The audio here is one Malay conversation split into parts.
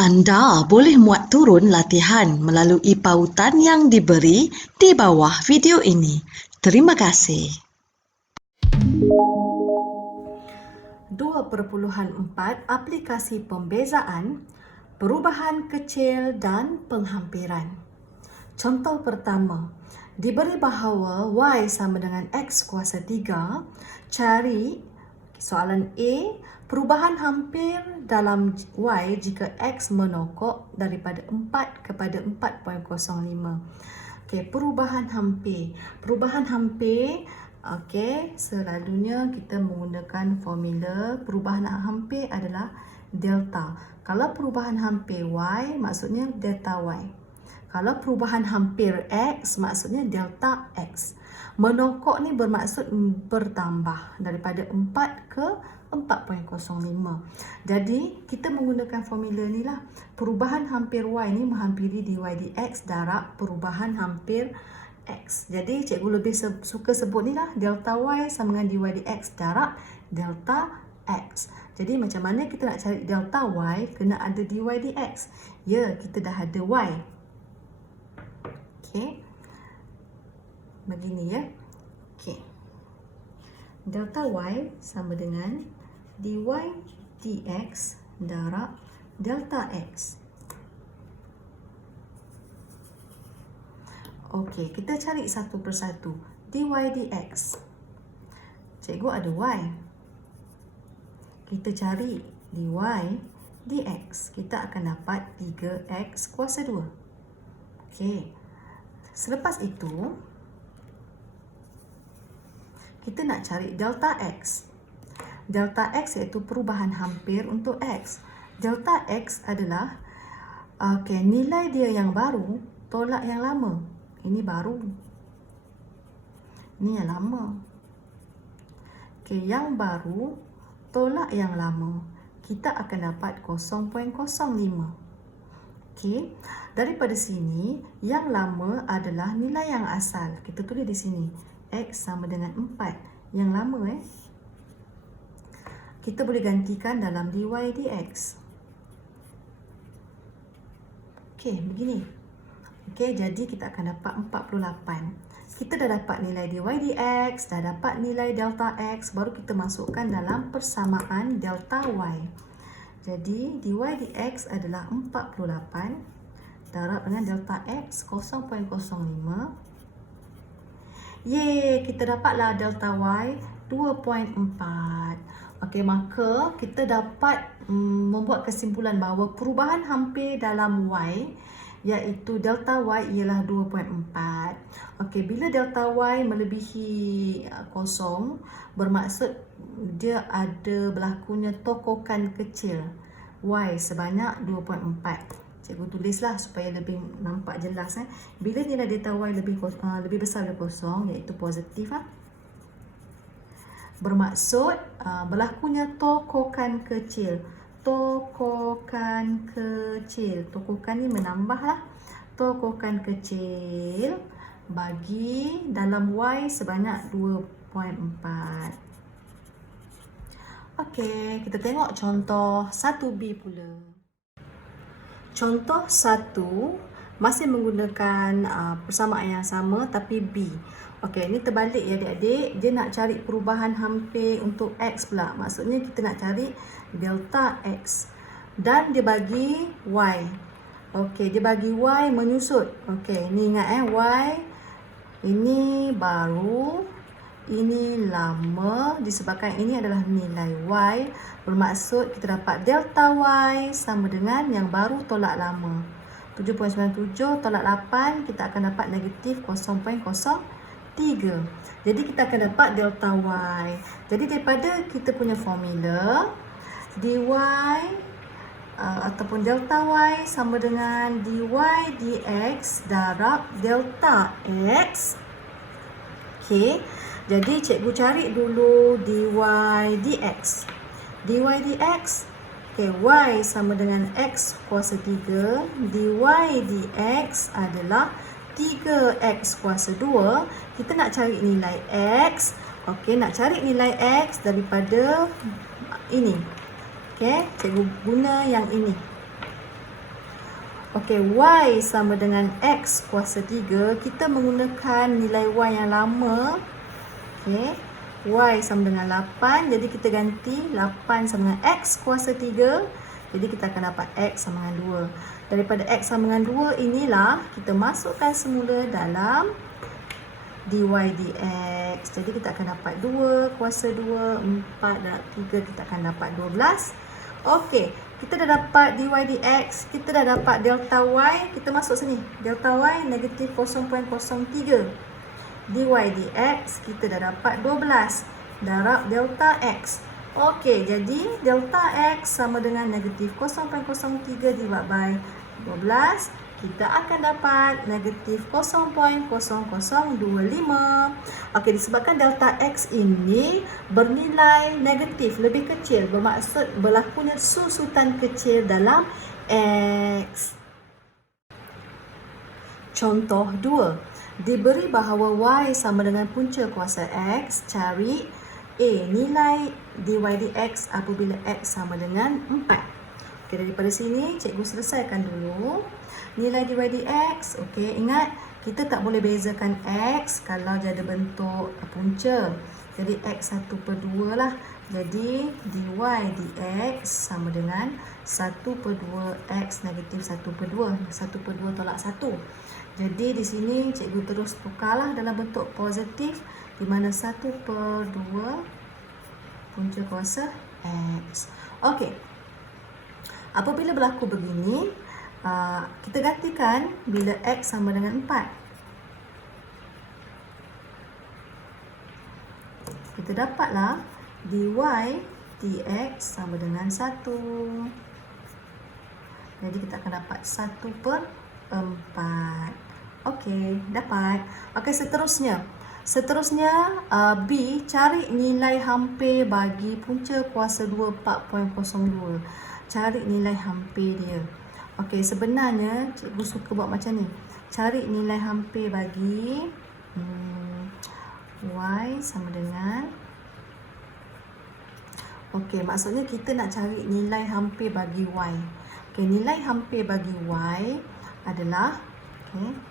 Anda boleh muat turun latihan melalui pautan yang diberi di bawah video ini. Terima kasih. 2.4 Aplikasi pembezaan, perubahan kecil dan penghampiran. Contoh pertama, diberi bahawa Y sama dengan X kuasa 3, cari soalan A, perubahan hampir dalam Y jika X menokok daripada 4 kepada 4.05. Okey, perubahan hampir. Perubahan hampir, okey, selalunya kita menggunakan formula perubahan hampir adalah delta. Kalau perubahan hampir Y, maksudnya delta Y. Kalau perubahan hampir X, maksudnya delta X. Menokok ni bermaksud bertambah daripada 4 ke 4.05. Jadi, kita menggunakan formula ni lah. Perubahan hampir Y ni menghampiri dy dx darab perubahan hampir X. Jadi, cikgu lebih suka sebut ni lah. Delta Y sama dengan dy dx darab delta X. Jadi, macam mana kita nak cari delta Y? Kena ada dy dx. Ya, kita dah ada Y. Okey. Begini ya. Okey. Delta Y sama dengan dy dx darab delta X. Okey, kita cari satu persatu. Dy dx. Cikgu ada Y. Kita cari dy dx. Kita akan dapat 3x kuasa 2. Okey. Selepas itu, kita nak cari delta X. Delta X iaitu perubahan hampir untuk X. Delta X adalah nilai dia yang baru tolak yang lama. Ini baru. Ini yang lama. Yang baru tolak yang lama. Kita akan dapat 0.05. Daripada sini, yang lama adalah nilai yang asal. Kita tulis di sini. X sama dengan 4. Yang lama kita boleh gantikan dalam dy dx. Begini. Jadi kita akan dapat 48. Kita dah dapat nilai dy dx, dah dapat nilai delta x, baru kita masukkan dalam persamaan delta y. Jadi, dy dx adalah 48 darab dengan delta x 0.05. Yeay, kita dapatlah delta y 2.4. Okey, maka kita dapat membuat kesimpulan bahawa perubahan hampir dalam y iaitu delta y ialah 2.4. Okey, bila delta y melebihi 0, bermaksud dia ada berlakunya tokokan kecil y sebanyak 2.4. Cikgu tulislah supaya lebih nampak jelas. Bila nilai delta y lebih besar dari 0, iaitu positif, bermaksud berlakunya tokokan kecil. Tokokan kecil. Tokokan ni menambahlah. Tokokan kecil bagi dalam y sebanyak 2.4. Okey, kita tengok contoh 1B pula. Contoh 1 masih menggunakan persamaan yang sama tapi B. Okey, ini terbalik ya adik-adik. Dia nak cari perubahan hampir untuk X pula. Maksudnya kita nak cari delta X. Dan dia bagi Y. Okey, dia bagi Y menyusut. Okey, ni ingat Y. Ini baru. Ini lama disebabkan ini adalah nilai Y. Bermaksud kita dapat delta Y sama dengan yang baru tolak lama. 7.97 tolak 8, kita akan dapat negatif 0.03. Jadi kita akan dapat delta Y. Jadi daripada kita punya formula, dy ataupun delta Y sama dengan dy dx darab delta X. Okey. Jadi, cikgu cari dulu dy dx. Dy dx, y sama dengan x kuasa 3. Dy dx adalah 3x kuasa 2. Kita nak cari nilai x. Nak cari nilai x daripada ini. Cikgu guna yang ini. Okey, Y sama dengan X kuasa 3. Kita menggunakan nilai Y yang lama. Okey, Y sama dengan 8. Jadi kita ganti 8 sama dengan X kuasa 3. Jadi kita akan dapat X sama dengan 2. Daripada X sama dengan 2 inilah kita masukkan semula dalam dy dx. Jadi kita akan dapat 2 kuasa 2, 4 dan 3. Kita akan dapat 12. Okey, kita dah dapat dy dx, kita dah dapat delta y, kita masuk sini. Delta y negatif 0.03. dy dx kita dah dapat 12 darab delta x. Okey, jadi delta x sama dengan negatif 0.03 divided by 12. Kita akan dapat negatif 0.0025. Okey, disebabkan delta x ini bernilai negatif, lebih kecil, bermaksud berlakunya susutan kecil dalam x. Contoh 2. Diberi bahawa y sama dengan punca kuasa x, cari a. Nilai dy dx apabila x sama dengan 4. Okey, daripada sini cikgu selesaikan dulu nilai dy dx. Okey, ingat kita tak boleh bezakan x kalau dia ada bentuk punca. Jadi x 1/2 lah. Jadi dy dx sama dengan 1/2 x negatif 1/2. 1/2 tolak 1. Jadi di sini cikgu terus tukarlah dalam bentuk positif, di mana 1/2 punca kuasa x. Okey, apabila berlaku begini, kita gantikan bila x sama dengan 4. Kita dapatlah dy dx sama dengan 1. Jadi kita akan dapat 1/4. Okey, dapat. Okey, seterusnya. B, cari nilai hampir bagi punca kuasa 2 4.02. Cari nilai hampir dia. Okey, sebenarnya cikgu suka buat macam ni. Cari nilai hampir bagi y sama dengan, okey, maksudnya kita nak cari nilai hampir bagi y. Okey, nilai hampir bagi y adalah, okey,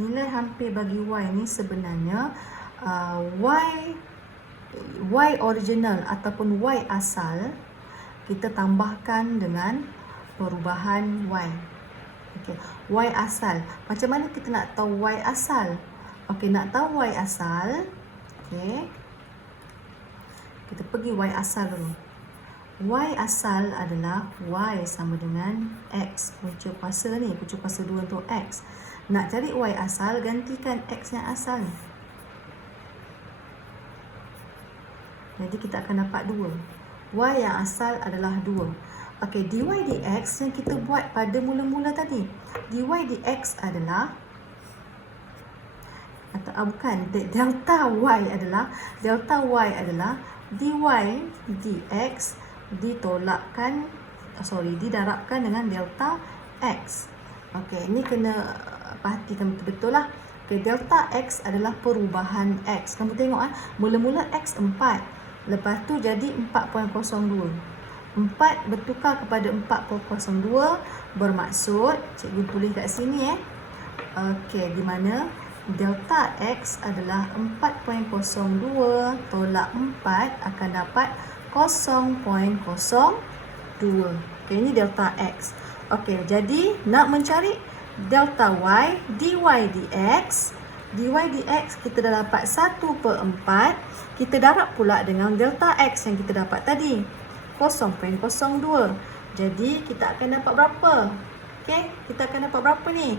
nilai hampir bagi y ni sebenarnya y original ataupun y asal kita tambahkan dengan perubahan y. Okey, y asal. Macam mana kita nak tahu y asal? Okey, nak tahu y asal, okey, kita pergi y asal dulu. Y asal adalah y sama dengan x. Punca kuasa ni, punca kuasa 2 untuk x. Nak cari y asal, gantikan x yang asal. Jadi kita akan dapat 2. Y yang asal adalah 2. Okey, dy dx yang kita buat pada mula-mula tadi. Dy dx adalah, atau bukan, delta y adalah dy dx didarabkan dengan delta x. Okey, ini kena perhatikan betul-betul lah. Okey, delta x adalah perubahan x. Kamu tengok mula-mula x 4. Lepas tu jadi 4.02. 4 bertukar kepada 4.02 bermaksud, cikgu tulis kat sini okey, di mana delta x adalah 4.02 tolak 4 akan dapat 0.02. Okey, ini delta x. Okey, jadi nak mencari delta y, dy dx. Dy dx kita dah dapat 1/4. Kita darab pula dengan delta x yang kita dapat tadi, 0.02. Jadi kita akan dapat berapa? Okey, kita akan dapat berapa ni?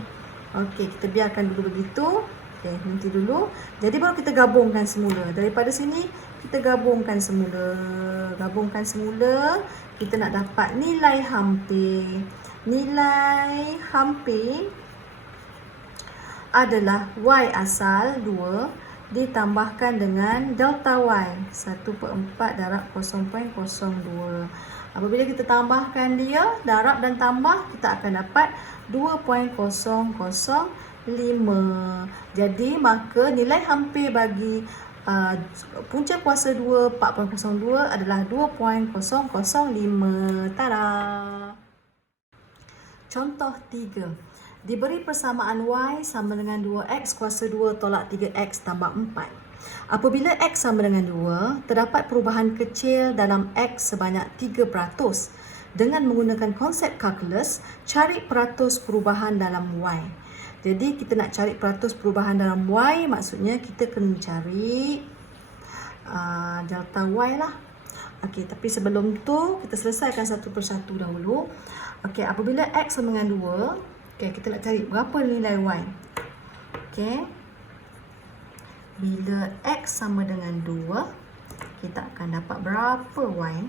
Okey, kita biarkan dulu begitu. Okey, nanti dulu. Jadi baru kita gabungkan semula. Daripada sini kita gabungkan semula. Kita nak dapat nilai hampir. Nilai hampir adalah y asal 2 ditambahkan dengan delta y 1/4 darab 0.02. Apabila kita tambahkan dia, darab dan tambah, kita akan dapat 2.005. Jadi maka nilai hampir bagi punca kuasa 2 4.02 adalah 2.005. Tada! Contoh 3. Diberi persamaan Y sama dengan 2X kuasa 2 tolak 3X tambah 4. Apabila X sama dengan 2, terdapat perubahan kecil dalam X sebanyak 3%. Dengan menggunakan konsep kalkulus, cari peratus perubahan dalam Y. Jadi kita nak cari peratus perubahan dalam Y, maksudnya kita kena cari delta Y lah. Okey, tapi sebelum tu kita selesaikan satu persatu dahulu. Okey, apabila X sama dengan 2, okey, kita nak cari berapa nilai Y. Okey. Bila X sama dengan 2, kita akan dapat berapa Y?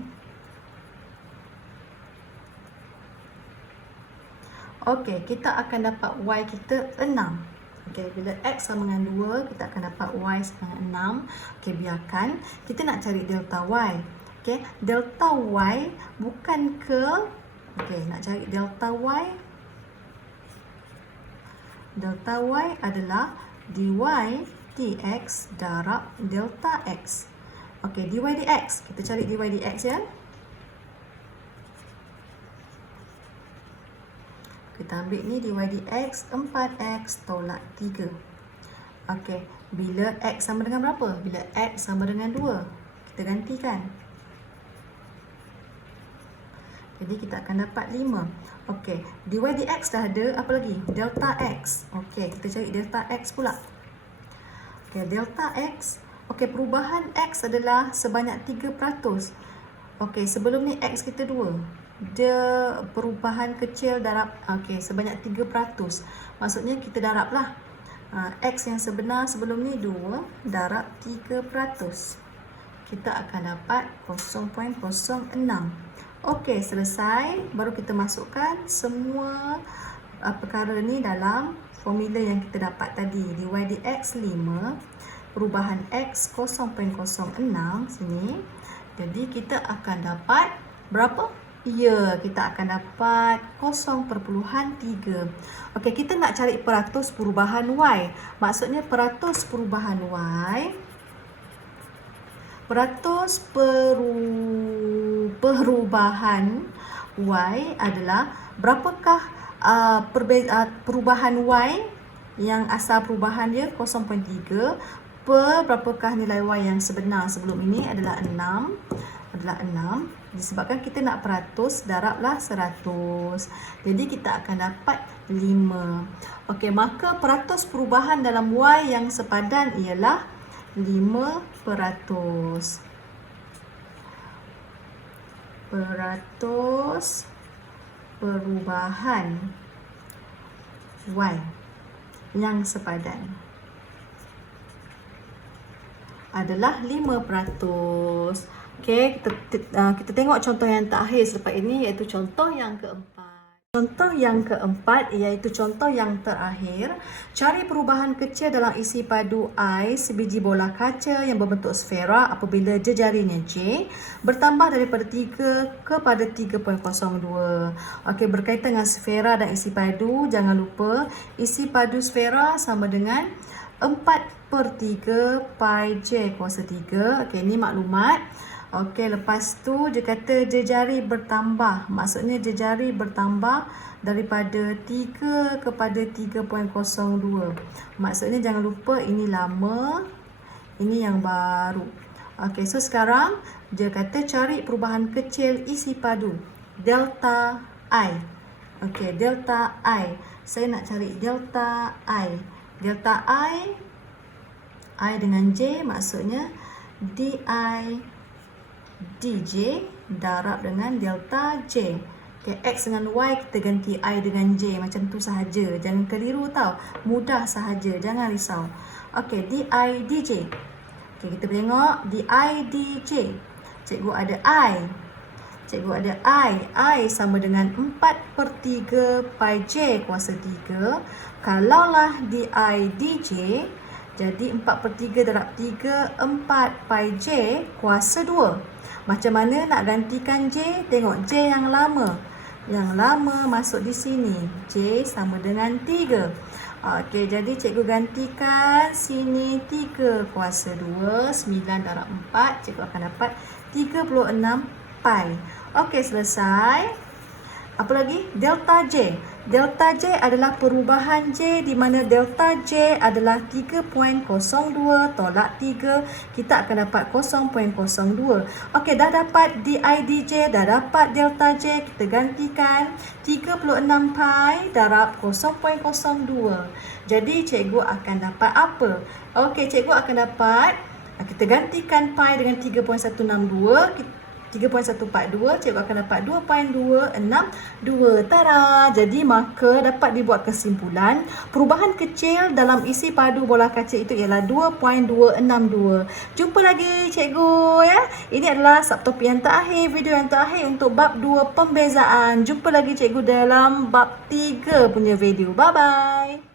Okey, kita akan dapat Y kita 6. Okey, bila X sama dengan 2, kita akan dapat Y sama dengan 6. Okey, biarkan. Kita nak cari delta Y. Okey, delta Y bukan ke... Okey, nak cari delta Y. Delta Y adalah dy dx darab delta X. Okey, dy dx. Kita cari dy dx ya. Kita ambil ni dy dx 4x tolak 3. Okey, bila x sama dengan berapa? Bila x sama dengan 2. Kita gantikan. Jadi kita akan dapat 5. Okey, dy dx dah ada, apa lagi? Delta x. Okey, kita cari delta x pula. Okey, delta x. Okey, perubahan x adalah sebanyak 3%. Okey, sebelum ni x kita 2. Dia perubahan kecil darab, okey, sebanyak 3%. Maksudnya kita darablah. X yang sebenar sebelum ni 2 darab 3%. Kita akan dapat 0.06. Okey, selesai. Baru kita masukkan semua perkara ni dalam formula yang kita dapat tadi. Dy dx 5, perubahan x 0.06 sini. Jadi kita akan dapat berapa? Ya, kita akan dapat 0.3. Okey, kita nak cari peratus perubahan Y. Maksudnya peratus perubahan Y. Peratus perubahan Y adalah berapakah perubahan Y yang asal perubahan dia 0.3 per berapakah nilai Y yang sebenar sebelum ini adalah 6. Disebabkan kita nak peratus, darablah 100. Jadi kita akan dapat 5. Okey, maka peratus perubahan dalam Y yang sepadan ialah 5%. Peratus perubahan Y yang sepadan adalah 5%. Okey, kita tengok contoh yang terakhir selepas ini, iaitu contoh yang keempat. Contoh yang keempat iaitu contoh yang terakhir. Cari perubahan kecil dalam isi padu I sebiji bola kaca yang berbentuk sfera apabila jejarinya J bertambah daripada 3 kepada 3.02. Okey, berkaitan dengan sfera dan isi padu, jangan lupa isi padu sfera sama dengan 4/3 pi J kuasa 3. Okey, ini maklumat. Okey, lepas tu dia kata jejari bertambah. Maksudnya jejari bertambah daripada 3 kepada 3.02. Maksudnya jangan lupa ini lama, ini yang baru. Okey, so sekarang dia kata cari perubahan kecil isi padu. Delta I. Okey, delta I. Saya nak cari delta I. Delta I dengan J maksudnya DI dj darab dengan delta J. Okay, X dengan Y kita ganti I dengan J macam tu sahaja. Jangan keliru tau. Mudah sahaja. Jangan risau. Okey, DI dj. Okey, kita tengok DI dj. Cikgu ada I. I sama dengan 4/3 pi J kuasa 3. Kalaulah DI dj, jadi 4/3 darab 3, 4 pi J kuasa 2. Macam mana nak gantikan J? Tengok J yang lama. Yang lama masuk di sini. J sama dengan 3. Okey, jadi cikgu gantikan sini 3 kuasa 2, 9 darab 4. Cikgu akan dapat 36 pi. Okey, selesai. Apa lagi? Delta J. Delta J adalah perubahan J di mana delta J adalah 3.02 tolak 3. Kita akan dapat 0.02. Okey, dah dapat DIDJ, dah dapat delta J. Kita gantikan 36 pi darab 0.02. Jadi, cikgu akan dapat apa? Okey, cikgu akan dapat, kita gantikan pi dengan 3.162. 3.142, cikgu akan dapat 2.262. Tara! Jadi maka dapat dibuat kesimpulan perubahan kecil dalam isi padu bola kaca itu ialah 2.262. Jumpa lagi cikgu ya. Ini adalah subtopik yang terakhir, video yang terakhir untuk bab 2 pembezaan. Jumpa lagi cikgu dalam bab 3 punya video. Bye bye.